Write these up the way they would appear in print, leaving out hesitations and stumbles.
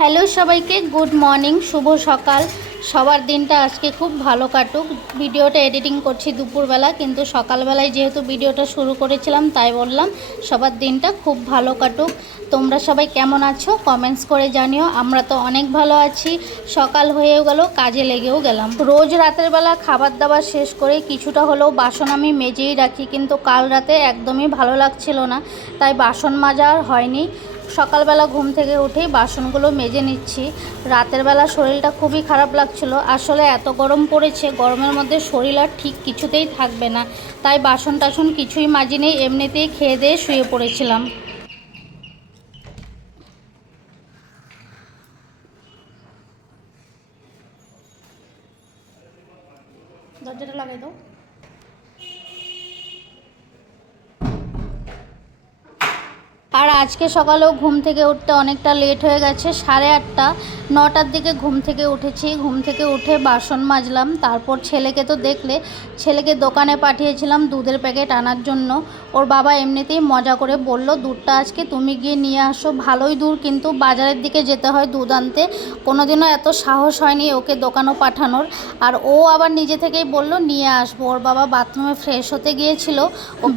Hello সবাইকে, good morning, শুভ সকাল। সবার দিনটা আজকে খুব ভালো কাটুক। ভিডিওটা এডিটিং করছি দুপুরবেলা, কিন্তু সকালবেলায় যেহেতু ভিডিওটা শুরু করেছিলাম তাই বললাম সবার দিনটা খুব ভালো কাটুক। তোমরা সবাই কেমন আছো কমেন্টস করে জানিও। আমরা তো অনেক ভালো আছি। সকাল হয়েও গেল, কাজে লেগেও গেলাম। রোজ রাতের বেলা খাবার দাবার শেষ করে কিছুটা হলেও বাসন আমি মেজেই রাখি, কিন্তু কাল রাতে একদমই ভালো লাগছিল না, তাই বাসন মাজা আর হয়নি। সকালবেলা ঘুম থেকে উঠেই বাসনগুলো মেজে নিচ্ছি। রাতের বেলা শরীরটা খুবই খারাপ লাগছিল। আসলে এত গরম পড়েছে, গরমের মধ্যে শরীর আর ঠিক কিছুতেই থাকবে না, তাই বাসন টাসন কিছুই মাজি নেই, এমনিতেই খেয়ে দিয়ে শুয়ে পড়েছিলাম। দরজাটা লাগাই দাও। আর আজকে সকালেও ঘুম থেকে উঠতে অনেকটা লেট হয়ে গেছে, 8:30 9টার দিকে ঘুম থেকে উঠেছি। ঘুম থেকে উঠে বাসন মাজলাম, তারপর ছেলেকে তো দেখলে, ছেলেকে দোকানে পাঠিয়েছিলাম দুধের প্যাকেট আনার জন্য। ওর বাবা এমনিতেই মজা করে বলল, দুধটা আজকে তুমি গিয়ে নিয়ে আসো। ভালোই দূর, কিন্তু বাজারের দিকে যেতে হয় দুধ আনতে। কোনোদিনও এত সাহস হয়নি ওকে দোকানও পাঠানোর। আর ও আবার নিজে থেকেই বলল নিয়ে আসবো। ওর বাবা বাথরুমে ফ্রেশ হতে গিয়েছিল।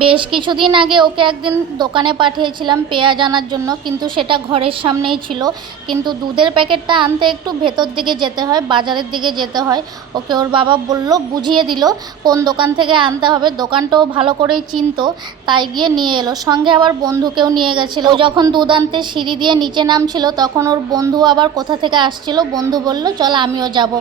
বেশ কিছুদিন আগে ওকে একদিন দোকানে পাঠিয়েছিলাম পেঁয়াজ আনার জন্য, কিন্তু সেটা ঘরের সামনেই ছিল। কিন্তু দুধের প্যাকেটটা আনতে একটু ভেতর দিকে যেতে হয়, বাজারের দিকে যেতে হয়। ওকে ওর বাবা বলল, বুঝিয়ে দিল কোন দোকান থেকে আনতে হবে। দোকানটাও ভালো করেই চিনতো, তাই গিয়ে নিয়ে এলো। সঙ্গে আবার বন্ধুকেও নিয়ে গেছিলো। ও যখন দুধ আনতে সিঁড়ি দিয়ে নিচে নামছিল, তখন ওর বন্ধু আবার কোথা থেকে আসছিল। বন্ধু বলল, চল আমিও যাব।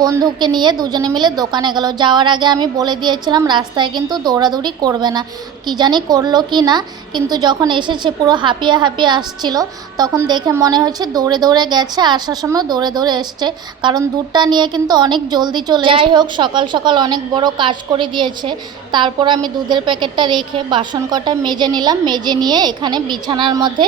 বন্ধুকে নিয়ে দুজনে মিলে দোকানে গেল। যাওয়ার আগে আমি বলে দিয়েছিলাম রাস্তায় কিন্তু দৌড়াদৌড়ি করবে না। কি জানি করলো কি না, কিন্তু যখন এসেছে পুরো হাঁপিয়ে হাঁপিয়ে আসছিল, তখন দেখে মনে হচ্ছে দৌড়ে দৌড়ে গেছে, আসার সময় দৌড়ে দৌড়ে এসছে। কারণ দুধটা নিয়ে কিন্তু অনেক জলদি চলে। যাই হোক, সকাল সকাল অনেক বড় কাজ করে দিয়েছে। তারপর আমি দুধের প্যাকেটটা রেখে বাসন কটা মেজে নিলাম। মেজে নিয়ে এখানে বিছানার মধ্যে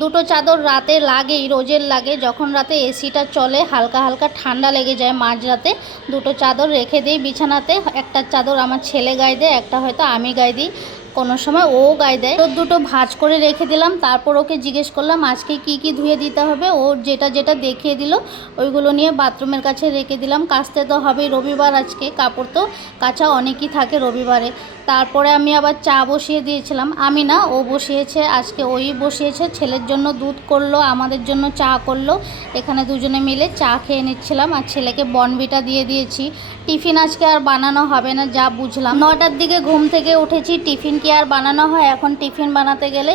দুটো চাদর রাতে লাগেই, রোজের লাগে। যখন রাতে এসিটা চলে হালকা হালকা ঠান্ডা লেগে যায় মাঝরাতে, দুটো চাদর রেখে দিই বিছানাতে। একটা চাদর আমার ছেলে গায়ে দেয়, একটা হয়তো আমি গায়ে দিই, কোনো সময় ও গায়ে দেয়। তো দুটো ভাঁজ করে রেখে দিলাম। তারপর ওকে জিজ্ঞেস করলাম আজকে কি কি ধুয়ে দিতে হবে। ও যেটা যেটা দেখিয়ে দিল ওইগুলো নিয়ে বাথরুমের কাছে রেখে দিলাম। কাচতে তো হবেই, রবিবার আজকে, কাপড় তো কাচা অনেকই থাকে রবিবারে। তারপরে আমি আবার চা বসিয়ে দিয়েছিলাম। আমি না, ও বসিয়েছে আজকে, ওই বসিয়েছে। ছেলের জন্য দুধ করলো, আমাদের জন্য চা করলো। এখানে দুজনে মিলে চা খেয়ে নিচ্ছিলাম। আর ছেলেকে বর্নভিটা দিয়ে দিয়েছি। টিফিন আজকে আর বানানো হবে না, যা বুঝলাম। 9টার দিকে ঘুম থেকে উঠেছি, টিফিন কি আর বানানো হয়? এখন টিফিন বানাতে গেলে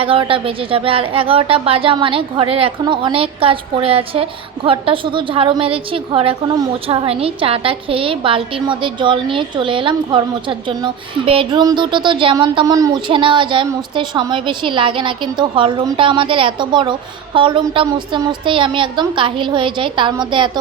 11টা বেজে যাবে। আর 11টা বাজা মানে ঘরের এখনও অনেক কাজ পড়ে আছে। ঘরটা শুধু ঝাড়ু মেরেছি, ঘর এখনও মোছা হয়নি। চাটা খেয়েই বালতির মধ্যে জল নিয়ে চলে এলাম ঘর মোছার জন্য। বেডরুম দুটো তো যেমন তেমন মুছে নেওয়া যায়, মুছতে সময় বেশি লাগে না, কিন্তু হলরুমটা আমাদের এত বড়, হলরুমটা মুছতে মুছতেই আমি একদম কাহিল হয়ে যাই। তার মধ্যে এত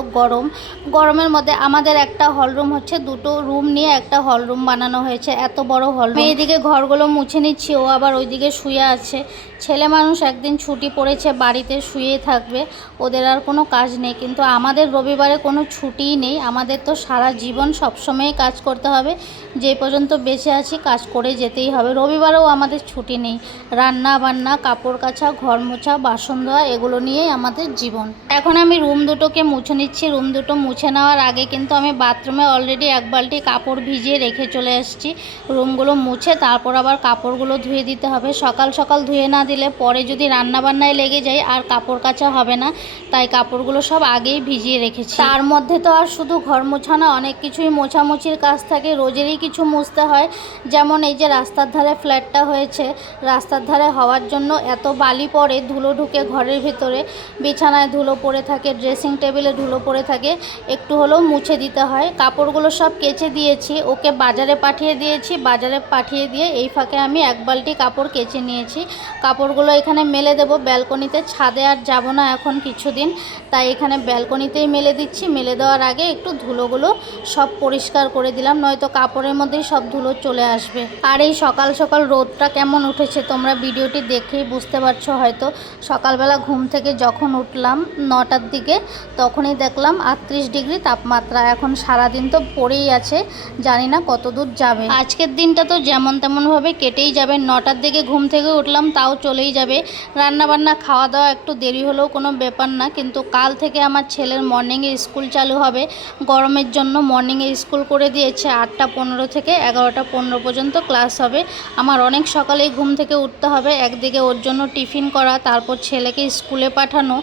গরমের মধ্যে আমাদের একটা হলরুম হচ্ছে, দুটো রুম নিয়ে একটা হলরুম বানানো হয়েছে, এত বড় হলরুম। আমি এদিকে ঘরগুলো মুছে নিচ্ছি, ও আবার ওইদিকে শুয়ে আছে। ছেলে মানুষ, একদিন ছুটি পড়েছে, বাড়িতে শুয়ে থাকবে, ওদের আর কোনো কাজ নেই। কিন্তু আমাদের রবিবারে কোনো ছুটিই নেই। আমাদের তো সারা জীবন সবসময় কাজ করতে হবে, যে পর্যন্ত বেঁচে আছি কাজ করে যেতেই হবে। রবিবারেও আমাদের ছুটি নেই। রান্না বান্না, কাপড় কাচা, ঘর মোছা, বাসন ধোয়া, এগুলো নিয়েই আমাদের জীবন। এখন আমি রুম দুটোকে মুছে নিচ্ছি। রুম দুটো মুছে নেওয়ার আগে কিন্তু আমি বাথরুমে অলরেডি এক বালতি কাপড় ভিজিয়ে রেখে চলে এসেছি। রুমগুলো মুছে তারপর আবার কাপড়গুলো ধুয়ে দিতে হবে। সকাল সকাল ধুয়ে না দিলে পরে যদি রান্না বান্নায় লেগে যায় আর কাপড় কাচা হবে না, তাই কাপড়গুলো সব আগেই ভিজিয়ে রেখেছি। তার মধ্যে তো আর শুধু ঘর মোছা না, অনেক কিছুই মোছামুছির কাজ থাকে, রোজেরই কিছু মুছতে হয়। যেমন এই যে রাস্তার ধারে ফ্ল্যাটটা হয়েছে, রাস্তার ধারে হওয়ার জন্য এত বালি পড়ে, ধুলো ঢুকে ঘরের ভিতরে, বিছানায় ধুলো পড়ে থাকে, ড্রেসিং টেবিলে ধুলো পড়ে থাকে, একটু হলেও মুছে দিতে হয়। কাপড়গুলো সব কেচে দিয়েছি, ওকে বাজারে পাঠিয়ে দিয়েছি। বাজারে পাঠিয়ে দিয়ে এই ফাঁকে আমি এক বালতি কাপড় কেচে নিয়েছি। কাপড়গুলো এখানে মেলে দেবো ব্যালকনিতে, ছাদে আর যাব না এখন কিছুদিন, তাই এখানে ব্যালকনিতেই মেলে দিচ্ছি। মেলে দেওয়ার আগে একটু ধুলোগুলো সব পরিষ্কার করে দিলাম, নয়তো কাপড়ের মধ্যেই সব ধুলো চলে আসবে। আর এই সকাল সকাল রোদটা কেমন উঠেছে তোমরা ভিডিওটি দেখেই বুঝতে পারছো হয়তো। সকালবেলা ঘুম থেকে যখন উঠলাম 9টার দিকে, তখনই দেখলাম 38 ডিগ্রি তাপমাত্রা। এখন সারাদিন তো পড়েই আছে, জানি না কত দূর যাবে। আজকের দিনটা তো যেমন তেমন তেমনভাবে কেটেই যাবে। 9টার দিকে ঘুম থেকে উঠলাম, তাও চলেই যাবে। রান্নাবান্না খাওয়া দাওয়া একটু দেরি হলেও কোনো ব্যাপার না, কিন্তু কাল থেকে আমার ছেলের মর্নিংয়ে স্কুল চালু হবে। গরমের জন্য মর্নিংয়ে স্কুল করে দিয়েছে। 8টা 15 থেকে 11টা 15 পর্যন্ত ক্লাস হবে। আমার অনেক সকালেই ঘুম থেকে উঠতে হবে, একদিকে ওর জন্য টিফিন করা, তারপর ছেলেকে স্কুলে পাঠানো।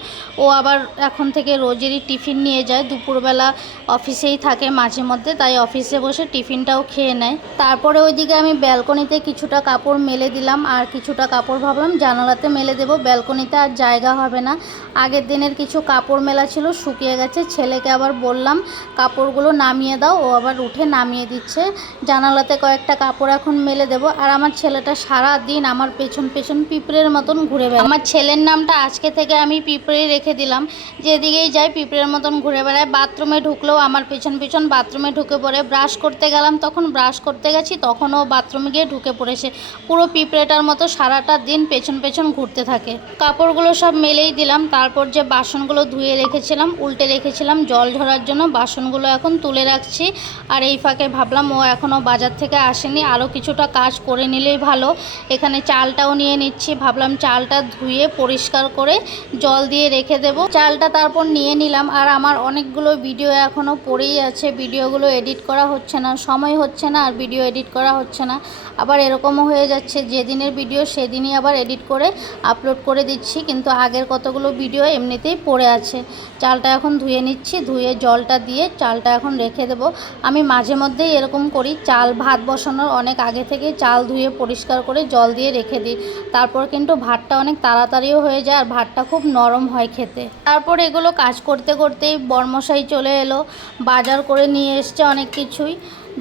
ও আবার এখন থেকে রোজেরই টিফিন নিয়ে যায়, দুপুরবেলা অফিসেই থাকে মাঝে মধ্যে, তাই অফিসে বসে টিফিনটাও খেয়ে নেয়। তারপরে ওইদিকে আমি ব্যালকনিতে কিছুটা কাপড় মেলে দিলাম, আর কিছুটা কাপড় ভাবলাম জানালাতে মেলে দেবো, ব্যালকনিতে আর জায়গা হবে না। আগের দিনের কিছু কাপড় মেলা ছিল, শুকিয়ে গেছে। ছেলেকে আবার বললাম কাপড়গুলো নামিয়ে দাও, ও আবার উঠে নামিয়ে দিচ্ছে। জানালাতে কয়েকটা কাপড় এখন মেলে দেবো। আর আমার ছেলেটা সারা দিন আমার পেছন পেছন পিঁপড়ের মতন ঘুরে বেড়ায়। আমার ছেলের নামটা আজকে থেকে আমি পিঁপড়েই রেখে দিলাম, যেদিকেই যাই পিঁপড়ের মতন ঘুরে বেড়ায়। বাথরুমে ঢুকলেও আমার পেছন পেছন বাথরুমে ঢুকে পড়ে। ব্রাশ করতে গেলাম, তখন ব্রাশ করতে গেছি, তখনও বাথরুমে গিয়ে ঢুকে পড়েছে। পুরো পিঁপড়েটার মতো সারাটা দিন পেছন পেছন ঘুরতে থাকে। কাপড়গুলো সব মেলেই দিলাম। তারপর যে বাসনগুলো ধুয়ে রেখেছিলাম, উল্টে রেখেছিলাম জল ঝরার জন্য, বাসনগুলো এখন তুলে রাখছি। আর এই ফাঁকে ভাবলাম ও এখনও বাজার থেকে আসেনি, আরও কিছুটা কাজ করে নিলেই ভালো। এখানে চালটাও নিয়ে নিচ্ছি, ভাবলাম চালটা ধুয়ে পরিষ্কার করে জল দিয়ে রেখে দেব। চালটা তারপর নিয়ে নিলাম। আর আমার অনেকগুলো ভিডিও এখনও পড়েই আছে, ভিডিওগুলো এডিট করা হচ্ছে না, সময় হচ্ছে না, আর ভিডিও এডিট করা হচ্ছে না। আবার এরকমও হয়ে যাচ্ছে যেদিনের ভিডিও সেদিনই আবার এডিট করে আপলোড করে দিচ্ছি, কিন্তু আগের কতগুলো ভিডিও এমনিতেই পড়ে আছে। চালটা এখন ধুয়ে নিচ্ছি, ধুয়ে জলটা দিয়ে চালটা এখন রেখে দেব। আমি মাঝে মধ্যেই এরকম করি, চাল ভাত বসানোর অনেক আগে থেকে চাল ধুয়ে পরিষ্কার করে জল দিয়ে রেখে দিই, তারপর কিন্তু ভাতটা অনেক তাড়াতাড়িও হয়ে যায়, আর ভাতটা খুব নরম হয় খেতে। তারপর এগুলো কাজ করতে করতেই বরমশাই চলে এলো, বাজার করে নিয়ে এসছে অনেক কিছুই।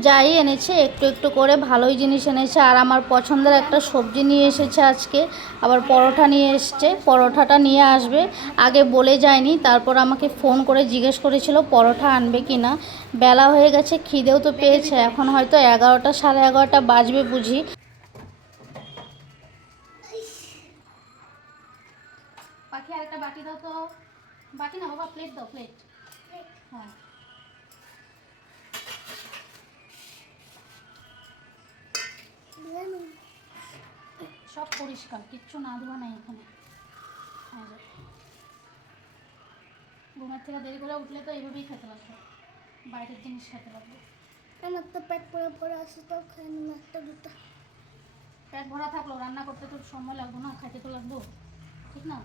যাই এনেছে একটু একটু করে ভালোই জিনিস এনেছে। আর আমার পছন্দের একটা সবজি নিয়ে এসেছে আজকে, আবার পরোটা নিয়ে এসছে। পরোটাটা নিয়ে আসবে, আগে বলে যায়নি। তারপর আমাকে ফোন করে জিজ্ঞেস করেছিল পরোটা আনবে কি না। বেলা হয়ে গেছে, খিদেও তো পেয়েছে, এখন হয়তো 11টা 11:30 বাজবে বুঝি। পাখি আর একটা বাটি দাও তো। বাটি না বাবা, প্লেট দাও, প্লেট। হ্যাঁ, সব পরিষ্কার, কিচ্ছু না ধোয়া নাই এখানে। ঘুমের থেকে দেরি করে উঠলে তো এইভাবেই খেতে লাগবে, বাইরের জিনিস খেতে লাগবে। আমার তো পেট পরে পরে আসে, তো খাই না একটা দুটো। পেট ভরা থাকলো, রান্না করতে তো সময় লাগবে না, খাইতে তো লাগবে, ঠিক না?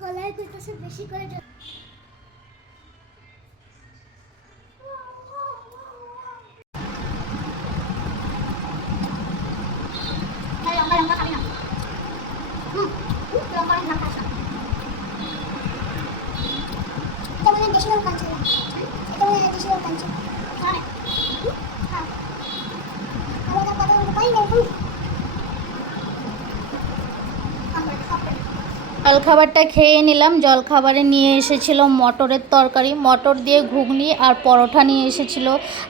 গলায় কইতেছে বেশি করে বেশি লোক কাঁদছে না, এটা মনে বেশি লোক কাঁদছে। আমরা কথা বলতে পারি না। জলখাবারটা খেয়ে নিলাম। জলখাবারে নিয়ে এসেছিল মটরের তরকারি, মটর দিয়ে ঘুগনি আর পরোটা নিয়ে এসেছিল।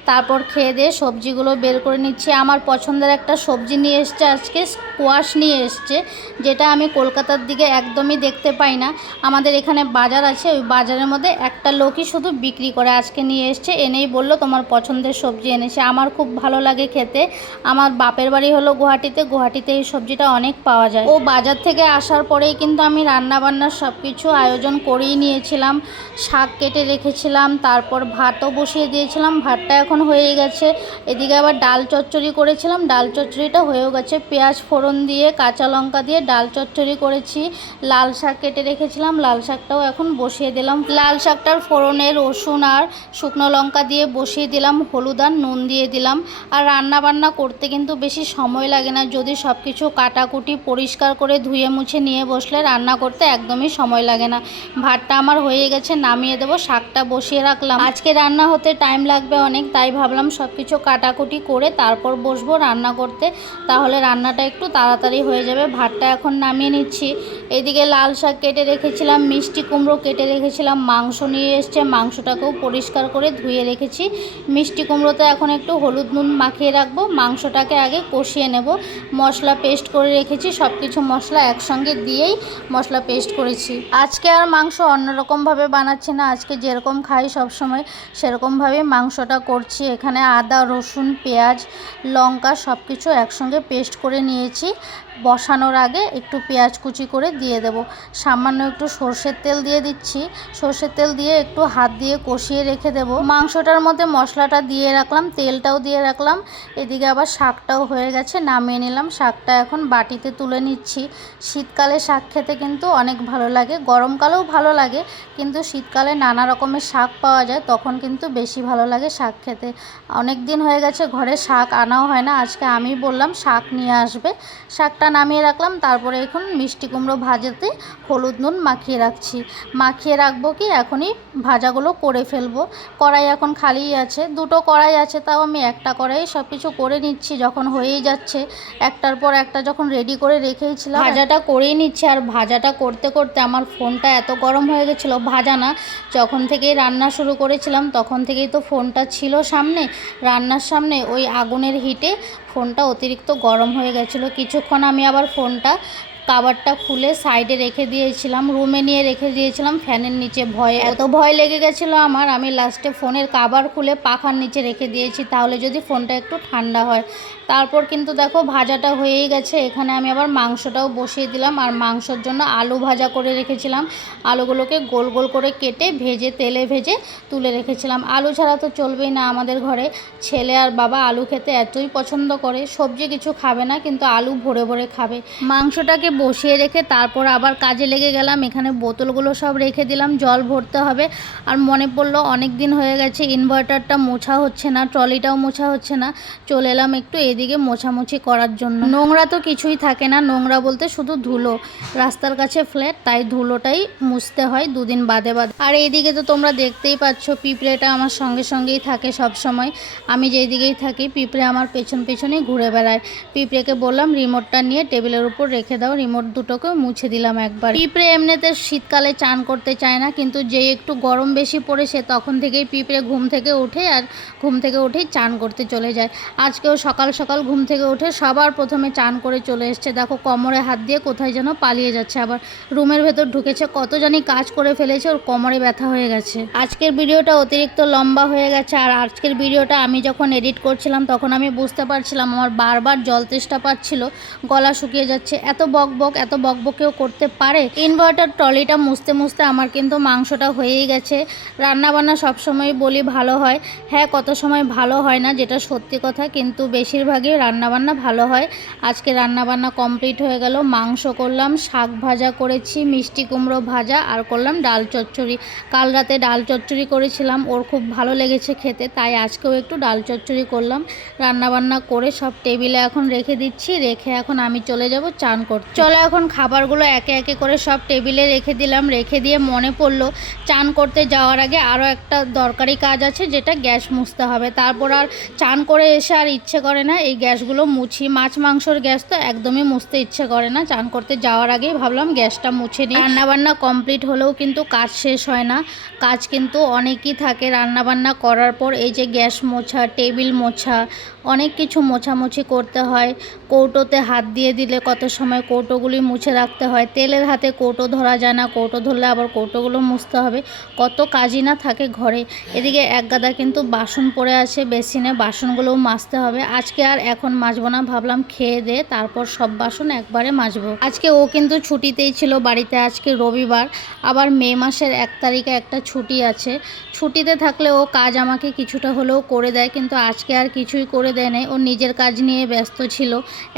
তারপর খেয়ে দিয়ে সবজিগুলো বের করে নিচ্ছি। আমার পছন্দের একটা সবজি নিয়ে এসছে আজকে, স্কোয়াশ নিয়ে এসছে, যেটা আমি কলকাতার দিকে একদমই দেখতে পাই না। আমাদের এখানে বাজার আছে, ওই বাজারের মধ্যে একটা লোকই শুধু বিক্রি করে। আজকে নিয়ে এসছে, এনেই বলল তোমার পছন্দের সবজি এনেছে। আমার খুব ভালো লাগে খেতে। আমার বাপের বাড়ি হলো গুয়াহাটিতে, গুয়াহাটিতে এই সবজিটা অনেক পাওয়া যায়। ও বাজার থেকে আসার পরেই কিন্তু আমি রান্নাবান্নার সব কিছু আয়োজন করেই নিয়েছিলাম। শাক কেটে রেখেছিলাম, তারপর ভাতও বসিয়ে দিয়েছিলাম, ভাতটা এখন হয়ে গেছে। এদিকে আবার ডাল চচ্চড়ি করেছিলাম, ডাল চচ্চড়িটা হয়েও গেছে। পেঁয়াজ ফোড়ন দিয়ে কাঁচা লঙ্কা দিয়ে ডাল চচ্চড়ি করেছি। লাল শাক কেটে রেখেছিলাম, লাল শাকটাও এখন বসিয়ে দিলাম। লাল শাকটার ফোড়নে রসুন আর শুকনো লঙ্কা দিয়ে বসিয়ে দিলাম, হলুদ আর নুন দিয়ে দিলাম। আর রান্না বান্না করতে কিন্তু বেশি সময় লাগে না, যদি সব কিছু কাটাকুটি পরিষ্কার করে ধুয়ে মুছে নিয়ে বসলে রান্না করতে একদমই সময় লাগে না। ভাতটা আমার হয়ে গেছে, নামিয়ে দেবো। শাকটা বসিয়ে রাখলাম, আজকে রান্না হতে টাইম লাগবে অনেক, তাই ভাবলাম সব কিছু কাটাকুটি করে তারপর বসবো রান্না করতে, তাহলে রান্নাটা একটু তাড়াতাড়ি হয়ে যাবে। ভাতটা এখন নামিয়ে নিচ্ছি। এদিকে লাল শাক কেটে রেখেছিলাম, মিষ্টি কুমড়ো কেটে রেখেছিলাম, মাংস নিয়ে এসছে, মাংসটাকেও পরিষ্কার করে ধুয়ে রেখেছি। মিষ্টি কুমড়োতে এখন একটু হলুদ নুন মাখিয়ে রাখবো, মাংসটাকে আগে কষিয়ে নেব। মশলা পেস্ট করে রেখেছি, সব কিছু মশলা একসঙ্গে দিয়েই মশলা পেস্ট করেছি। আজকে আর মাংস অন্যরকমভাবে বানাচ্ছি না, আজকে যেরকম খাই সবসময় সেরকমভাবে মাংসটা করছি। এখানে আদা, রসুন, পেঁয়াজ, লঙ্কা সব কিছু একসঙ্গে পেস্ট করে নিয়েছি। বসানোর আগে একটু পেঁয়াজ কুচি করে দিয়ে দেব, সামান্য একটু সর্ষের তেল দিয়ে দিচ্ছি। সর্ষের তেল দিয়ে একটু হাত দিয়ে কষিয়ে রেখে দেব। মাংসটার মধ্যে মশলাটা দিয়ে রাখলাম, তেলটাও দিয়ে রাখলাম। এদিকে আবার শাকটাও হয়ে গেছে, নামিয়ে নিলাম। শাকটা এখন বাটিতে তুলে নিচ্ছি। শীতকালে শাক খেতে কিন্তু অনেক ভালো লাগে, গরমকালেও ভালো লাগে, কিন্তু শীতকালে নানা রকমের শাক পাওয়া যায়, তখন কিন্তু বেশি ভালো লাগে শাক খেতে। অনেক দিন হয়ে গেছে ঘরে শাক আনাও হয় না, আজকে আমি বললাম শাক নিয়ে আসবে। শাকটা নামিয়ে রাখলাম। তারপরে এখন মিষ্টি কুমড়ো ভাজাতে হলুদ নুন মাখিয়ে রাখছি। মাখিয়ে রাখবো কি এখনই ভাজাগুলো করে ফেলবো। কড়াই এখন খালিই আছে, দুটো কড়াই আছে, তাও আমি একটা কড়াই সব কিছু করে নিচ্ছি। যখন হয়েই যাচ্ছে একটার পর একটা, যখন রেডি করে রেখেইছিলাম ভাজাটা করেই নিচ্ছি। আর ভাজাটা করতে করতে আমার ফোনটা এত গরম হয়ে গেছিলো, ভাজা না, যখন থেকেই রান্না শুরু করেছিলাম তখন থেকেই তো ফোনটা ছিল সামনে, রান্নার সামনে, ওই আগুনের হিটে ফোনটা অতিরিক্ত গরম হয়ে গেছিলো। কিছুক্ষণ আমি আবার ফোনটা কাভারটা খুলে সাইডে রেখে দিয়েছিলাম, রুমে নিয়ে রেখে দিয়েছিলাম ফ্যানের নিচে। ভয়ে এত ভয় লেগে গেছিলো আমার, আমি লাস্টে ফোনের কাভার খুলে পাখার নিচে রেখে দিয়েছি, তাহলে যদি ফোনটা একটু ঠান্ডা হয়। তারপর কিন্তু দেখো ভাজাটা হয়েই গেছে। এখানে আমি আবার মাংসটাও বসিয়ে দিলাম, আর মাংসর জন্য আলু ভাজা করে রেখেছিলাম। আলুগুলোকে গোল গোল করে কেটে ভেজে তেলে ভেজে তুলে রেখেছিলাম। আলু ছাড়া তো চলবেই না আমাদের ঘরে, ছেলে আর বাবা আলু খেতে এতই পছন্দ করে, সবজি কিছু খাবে না কিন্তু আলু ভরে ভরে খাবে। মাংসটাকে বসিয়ে রেখে তারপর আবার কাজে লেগে গেলাম। এখানে বোতলগুলো সব রেখে দিলাম, জল ভরতে হবে। আর মনে পড়লো অনেক দিন হয়ে গেছে ইনভার্টারটা মোছা হচ্ছে না, ট্রলিটাও মোছা হচ্ছে না, চলে এলাম একটু এদিকে মোছামুছি করার জন্য। নোংরা তো কিছুই থাকে না, নোংরা বলতে শুধু ধুলো, রাস্তার কাছে ফ্ল্যাট, তাই ধুলোটাই মুছতে হয় দুদিন বাদে বাদে। আর এইদিকে তো তোমরা দেখতেই পাচ্ছ পিঁপড়েটা আমার সঙ্গে সঙ্গেই থাকে সব সময়, আমি যেই দিকেই থাকি পিঁপড়ে আমার পেছন পেছনেই ঘুরে বেড়ায়। পিঁপড়েকে বললাম রিমোটটা নিয়ে টেবিলের উপর রেখে দাও, রিমোট দুটোকে মুছে দিলাম একবার। পিঁপড়ে এমনিতে শীতকালে চান করতে চায় না, কিন্তু যেই একটু গরম বেশি পড়েছে তখন থেকেই পিঁপড়ে ঘুম থেকে ওঠে, আর ঘুম থেকে উঠেই চান করতে চলে যায়। আজকেও সকাল সকাল ঘুম থেকে উঠে সবার প্রথমে চান করে চলে এসছে। দেখো কোমরে হাত দিয়ে কোথায় যেন পালিয়ে যাচ্ছে, আবার রুমের ভেতর ঢুকেছে, কত জানি কাজ করে ফেলেছে, ওর কোমরে ব্যথা হয়ে গেছে। আজকের ভিডিওটা অতিরিক্ত লম্বা হয়ে গেছে, আর আজকের ভিডিওটা আমি যখন এডিট করছিলাম তখন আমি বুঝতে পারছিলাম আমার বারবার জল তেষ্টা পাচ্ছিল, গলা শুকিয়ে যাচ্ছে। এত বক কেউ করতে পারে? ইনভার্টার ট্রলিটা মুছতে মুছতে আমার কিন্তু মাংসটা হয়েই গেছে। রান্নাবান্না সবসময় বলি ভালো হয়, হ্যাঁ কত সময় ভালো হয় না, যেটা সত্যি কথা, কিন্তু বেশিরভাগই রান্নাবান্না ভালো হয়। আজকে রান্নাবান্না কমপ্লিট হয়ে গেল। মাংস করলাম, শাক ভাজা করেছি, মিষ্টি কুমড়ো ভাজা, আর করলাম ডাল চচ্চড়ি। কাল রাতে ডাল চচ্চড়ি করেছিলাম, ওর খুব ভালো লেগেছে খেতে, তাই আজকেও একটু ডাল চচ্চড়ি করলাম। রান্নাবান্না করে সব টেবিলে এখন রেখে দিচ্ছি, রেখে এখন আমি চলে যাব চান করতে। চলো এখন খাবারগুলো একে একে করে সব টেবিলে রেখে দিলাম। রেখে দিয়ে মনে পড়লো চান করতে যাওয়ার আগে আরও একটা দরকারি কাজ আছে, যেটা গ্যাস মুছতে হবে। তারপর আর চান করে এসে আর ইচ্ছে করে না এই গ্যাসগুলো মুছি, মাছ মাংসর গ্যাস তো একদমই মুছতে ইচ্ছে করে না। চান করতে যাওয়ার আগেই ভাবলাম গ্যাসটা মুছে নিই। রান্নাবান্না কমপ্লিট হলেও কিন্তু কাজ শেষ হয় না, কাজ কিন্তু অনেকই থাকে রান্নাবান্না করার পর। এই যে গ্যাস মোছা, টেবিল মোছা, অনেক কিছু মোছামুছি করতে হয়। কৌটোতে হাত দিয়ে দিলে কত সময় কৌটোগুলি মুছে রাখতে হয়, তেলের হাতে কৌটো ধরা যায় না, কৌটো ধরলে আবার কৌটোগুলো মুছতে হবে, কত কাজই না থাকে ঘরে। এদিকে এক গাদা কিন্তু বাসন পড়ে আছে বেসিনে, বাসনগুলোও মাজতে হবে। আজকে আর এখন মাজবো না, ভাবলাম খেয়ে দে তারপর সব বাসন একবারে মাজবো। আজকে ও কিন্তু ছুটিতেই ছিল বাড়িতে, আজকে রবিবার, আবার মে মাসের 1 তারিখে একটা ছুটি আছে। ছুটিতে থাকলে ও কাজ আমাকে কিছুটা হলেও করে দেয়, কিন্তু আজকে আর কিছুই করে দেয় নাই, ও নিজের কাজ নিয়ে ব্যস্ত ছিল।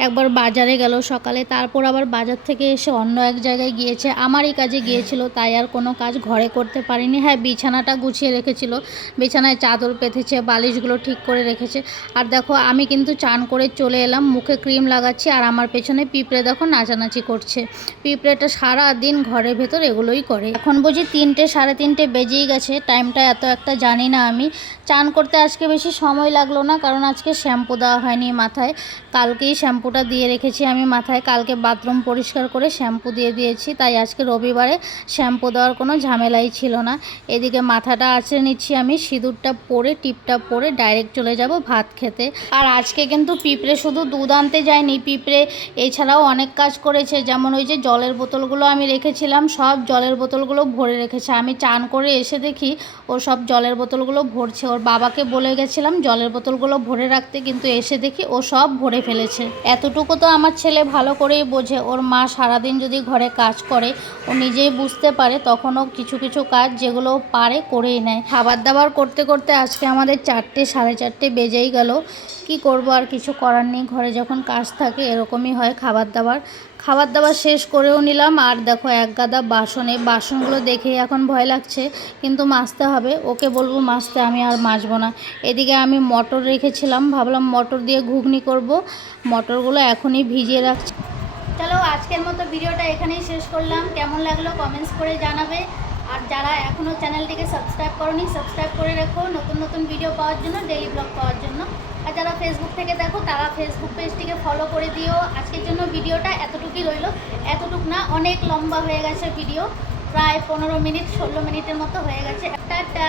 একবার বাজারে গেল সকালে, তারপর আবার বাজার থেকে এসে অন্য এক জায়গায় গিয়েছে, আমারই কাজে গিয়েছিল, তাই আর কোনো কাজ ঘরে করতে পারিনি। হ্যাঁ বিছানাটা গুছিয়ে রেখেছিল, বিছানায় চাদর পেতেছে, বালিশগুলো ঠিক করে রেখেছে। আর দেখো আমি কিন্তু চান করে চলে এলাম, মুখে ক্রিম লাগাচ্ছি, আর আমার পেছনে পিঁপড়ে দেখো নাচানাচি করছে। পিঁপড়েটা সারা দিন ঘরের ভেতর এগুলোই করে। এখন বুঝি 3টে সাড়ে 3টে বেজেই গেছে, টাইমটা এত একটা জানি না আমি। চান করতে আজকে বেশি সময় লাগলো না, কারণ আজকে শ্যাম্পু দেওয়া হয়নি মাথায়, কালকেই শ্যাম্পুটা দিয়ে রেখেছি আমি মাথায়। কালকে বাথরুম বাথরুম পরিষ্কার করে শ্যাম্পু দিয়ে দিয়েছি, তাই আজকে রবিবারে শ্যাম্পু দেওয়ার কোনো ঝামেলাই ছিল না। এদিকে মাথাটা আঁচড়ে নিচ্ছি আমি, সিঁদুরটা পরে টিপটা পরে ডাইরেক্ট চলে যাব ভাত খেতে। আর আজকে কিন্তু পিঁপড়ে শুধু দুধ আনতে যায়নি, পিঁপড়ে এছাড়াও অনেক কাজ করেছে। যেমন ওই যে জলের বোতলগুলো আমি রেখেছিলাম, সব জলের বোতলগুলো ভরে রেখেছে। আমি চান করে এসে দেখি ও সব জলের বোতলগুলো ভরছে। ওর বাবাকে বলে গেছিলাম জলের বোতলগুলো ভরে রাখতে, কিন্তু এসে দেখি ও সব ভরে ফেলেছে। এতটুকু তো আমার ছেলে ভালো করেই বোঝে, ওর মা সারাদিন যদি ঘরে কাজ করে ও নিজেই বুঝতে পারে, তখনও কিছু কিছু কাজ যেগুলো পারে করেই নেয়। খাবার দাবার করতে করতে আজকে আমাদের 4টে সাড়ে 4টে বেজেই গেল। কি করব, আর কিছু করার নেই, ঘরে যখন কাজ থাকে এরকমই হয়। খাবার দাবার শেষ করেও নিলাম। আর দেখো এক গাদা বাসনগুলো দেখেই এখন ভয় লাগছে, কিন্তু মাজতে হবে। ওকে বলবো মাজতে, আমি আর মাজবো না। এদিকে আমি মটর রেখেছিলাম, ভাবলাম মটর দিয়ে ঘুগনি করব। মটরগুলো এখনই ভিজিয়ে রাখছি। চলো আজকের মতো ভিডিওটা এখানেই শেষ করলাম। কেমন লাগলো কমেন্টস করে জানাবে। আর যারা এখনও চ্যানেলটিকে সাবস্ক্রাইব করোনি, সাবস্ক্রাইব করে রেখো নতুন নতুন ভিডিও পাওয়ার জন্য, ডেইলি ব্লগ পাওয়ার জন্য। আর যারা ফেসবুক থেকে দেখো তারা ফেসবুক পেজটিকে ফলো করে দিও। আজকের জন্য ভিডিওটা এতটুকুই রইল। এতটুক না, অনেক লম্বা হয়ে গেছে ভিডিও, প্রায় 15 মিনিট 16 মিনিটের মতো হয়ে গেছে। টাটা।